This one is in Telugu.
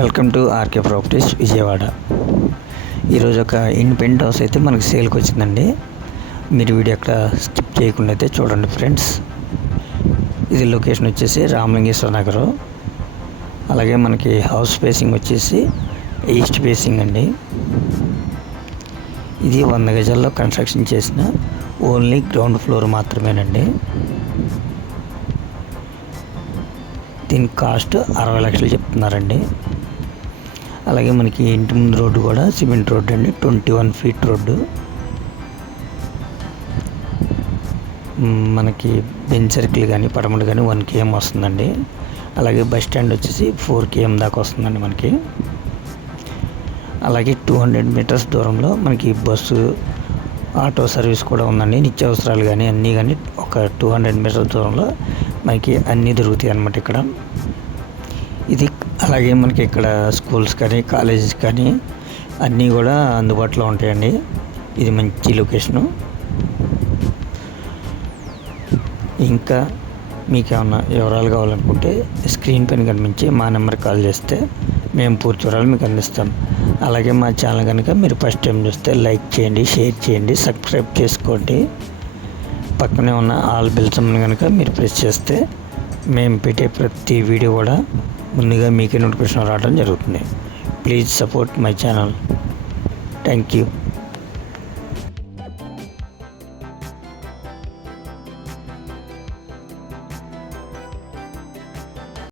Welcome to RK properties Vijayawada. ఈరోజు ఒక ఇండిపెండెంట్ హౌస్ అయితే మనకి సేల్కి వచ్చిందండి. మీరు వీడియో ఎక్కడ స్కిప్ చేయకుండా అయితే చూడండి ఫ్రెండ్స్. ఇది లొకేషన్ వచ్చేసి రామలింగేశ్వర నగర్. అలాగే మనకి హౌస్ ఫేసింగ్ వచ్చేసి ఈస్ట్ ఫేసింగ్ అండి. ఇది 100 గజాల్లో కన్స్ట్రక్షన్ చేసిన ఓన్లీ గ్రౌండ్ ఫ్లోర్ మాత్రమేనండి. దీని కాస్ట్ 60 లక్షలు చెప్తున్నారండి. అలాగే మనకి ఇంటి ముందు రోడ్డు కూడా సిమెంట్ రోడ్డు అండి, 21 ఫీట్ రోడ్డు. మనకి బెంచ్ సర్కిల్ కానీ పడమట కానీ 1 km వస్తుందండి. అలాగే బస్ స్టాండ్ వచ్చేసి 4 km దాకా వస్తుందండి మనకి. అలాగే 200 మీటర్స్ దూరంలో మనకి బస్సు ఆటో సర్వీస్ కూడా ఉందండి. నిత్యావసరాలు కానీ అన్నీ కానీ ఒక 200 మీటర్స్ దూరంలో మనకి అన్నీ దొరుకుతాయి అన్నమాట ఇక్కడ. ఇది అలాగే మనకి ఇక్కడ స్కూల్స్ కానీ కాలేజెస్ కానీ అన్నీ కూడా అందుబాటులో ఉంటాయండి. ఇది మంచి లొకేషను. ఇంకా మీకు ఏమన్నా వివరాలు కావాలనుకుంటే స్క్రీన్ పైన కనిపించి మా నెంబర్కి కాల్ చేస్తే మేము పూర్తి వివరాలు మీకు అందిస్తాం. అలాగే మా ఛానల్ కనుక మీరు ఫస్ట్ టైం చూస్తే లైక్ చేయండి, షేర్ చేయండి, సబ్స్క్రైబ్ చేసుకోండి. పక్కనే ఉన్న ఆల్ బెల్ సింబల్ కనుక మీరు ప్రెస్ చేస్తే మేము పెట్టే ప్రతి వీడియో కూడా ముందుగా మీకే నోటిఫికేషన్ రావడం జరుగుతుంది. Please support my channel. Thank you.